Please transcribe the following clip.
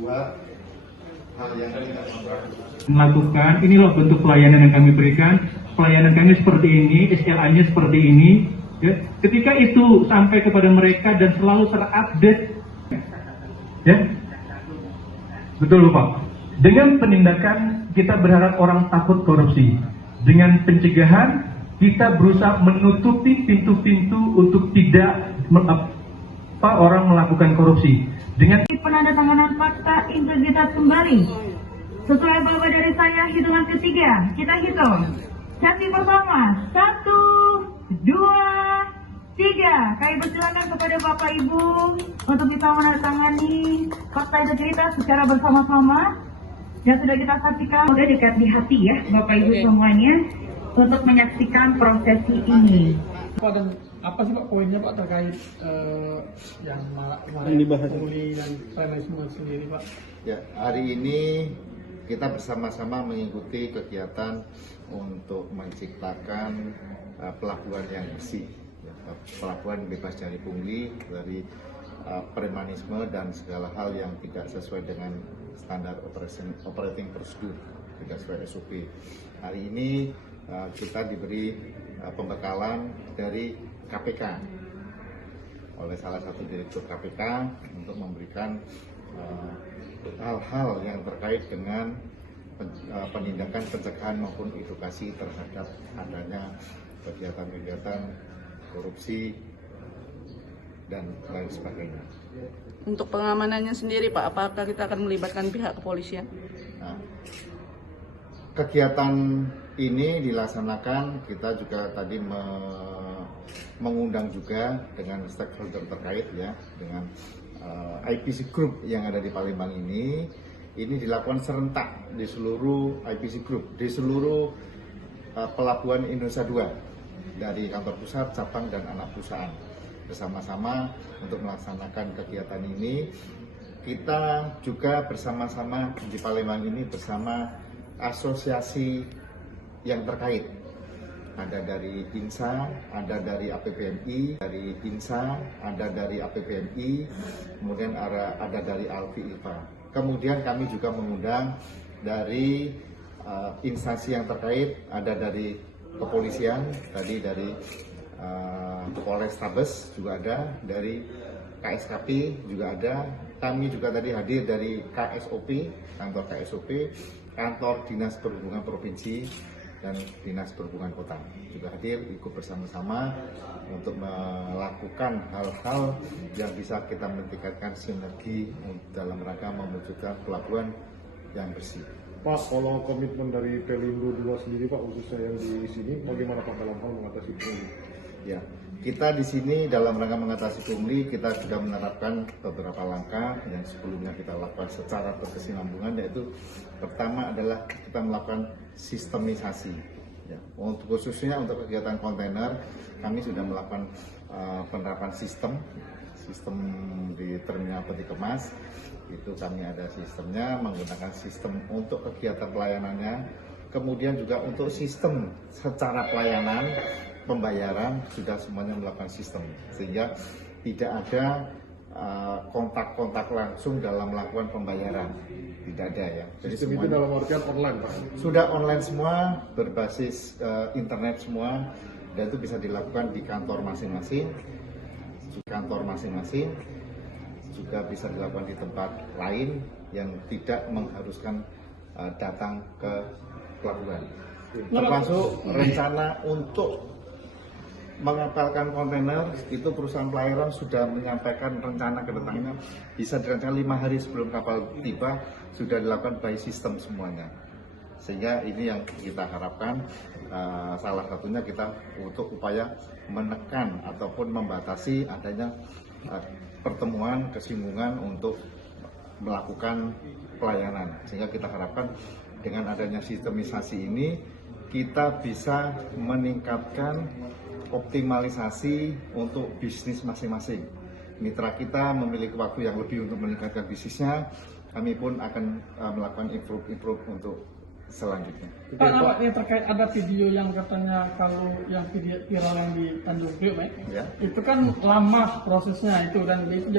buat hal yang tidak melakukan, ini loh bentuk pelayanan yang kami berikan, pelayanan kami seperti ini, SLA-nya seperti ini, ya. Ketika itu sampai kepada mereka dan selalu terupdate, ya, betul Pak. Dengan penindakan kita berharap orang takut korupsi. Dengan pencegahan kita berusaha menutupi pintu-pintu untuk tidak orang melakukan korupsi. Dengan penandatanganan fakta integritas kembali. Sesuai Bapak dari saya, hitungan ketiga, kita hitung. Sesi pertama, 1, 2, 3. Kami persilakan kepada Bapak Ibu untuk bisa menandatangani fakta integritas secara bersama-sama. Yang sudah kita saksikan, semoga dekat di hati ya Bapak Ibu semuanya untuk menyaksikan prosesi ini. Dan apa sih Pak poinnya Pak terkait yang dibahas pungli dan premanisme sendiri Pak? Ya, hari ini kita bersama-sama mengikuti kegiatan untuk menciptakan pelabuhan yang bersih, ya, pelabuhan bebas dari pungli, dari premanisme dan segala hal yang tidak sesuai dengan standar operating prosedur, tidak sesuai SOP. Hari ini kita diberi pembekalan dari KPK oleh salah satu direktur KPK untuk memberikan hal-hal yang terkait dengan penindakan, pencegahan maupun edukasi terhadap adanya kegiatan-kegiatan korupsi dan lain sebagainya. Untuk pengamanannya sendiri Pak, apakah kita akan melibatkan pihak kepolisian? Nah, kegiatan ini dilaksanakan, kita juga tadi mengundang juga dengan stakeholder terkait ya, dengan IPC Group yang ada di Palembang ini dilakukan serentak di seluruh IPC Group, di seluruh pelabuhan Indonesia 2, dari kantor pusat, cabang, dan anak perusahaan. Bersama-sama untuk melaksanakan kegiatan ini, kita juga bersama-sama di Palembang ini bersama asosiasi yang terkait. Ada dari INSA, ada dari APPMI, dari INSA, ada dari APPMI, kemudian ada dari Alfi Ilva. Kemudian kami juga mengundang dari instansi yang terkait, ada dari kepolisian, tadi dari Polrestabes juga ada, dari KSKP juga ada. Kami juga tadi hadir dari KSOP, kantor KSOP, kantor Dinas Perhubungan Provinsi, dan Dinas Perhubungan Kota juga hadir, ikut bersama-sama untuk melakukan hal-hal yang bisa kita meningkatkan sinergi dalam rangka mewujudkan pelabuhan yang bersih. Pak, kalau komitmen dari Pelindo 2 sendiri Pak, khususnya yang di sini, bagaimana Pak dalam hal mengatasi pungli? Ya, kita di sini dalam rangka mengatasi pungli, kita sudah menerapkan beberapa langkah yang sebelumnya kita lakukan secara berkesinambungan, yaitu pertama adalah kita melakukan sistemisasi. Ya, untuk khususnya untuk kegiatan kontainer, kami sudah melakukan penerapan sistem di terminal peti kemas. Itu kami ada sistemnya, menggunakan sistem untuk kegiatan pelayanannya, kemudian juga untuk sistem secara pelayanan pembayaran sudah semuanya melakukan sistem, sehingga tidak ada kontak-kontak langsung dalam melakukan pembayaran, tidak ada ya. Jadi sistem itu dalam artian online Pak? Sudah online semua, berbasis internet semua, dan itu bisa dilakukan di kantor masing-masing, juga bisa dilakukan di tempat lain yang tidak mengharuskan datang ke pelabuhan. Termasuk rencana untuk mengapalkan kontainer, itu perusahaan pelayaran sudah menyampaikan rencana kedatangannya bisa direncanakan 5 hari sebelum kapal tiba, sudah dilakukan by system semuanya. Sehingga ini yang kita harapkan, salah satunya kita untuk upaya menekan ataupun membatasi adanya pertemuan, kesinggungan untuk melakukan pelayanan. Sehingga kita harapkan dengan adanya sistemisasi ini, kita bisa meningkatkan optimalisasi untuk bisnis masing-masing. Mitra kita memiliki waktu yang lebih untuk meningkatkan bisnisnya, kami pun akan melakukan improve untuk selanjutnya. Pak, yang terkait ada video yang katanya kalau yang video viral yang di Tanjung Priok, ya, itu kan lama prosesnya itu dan itu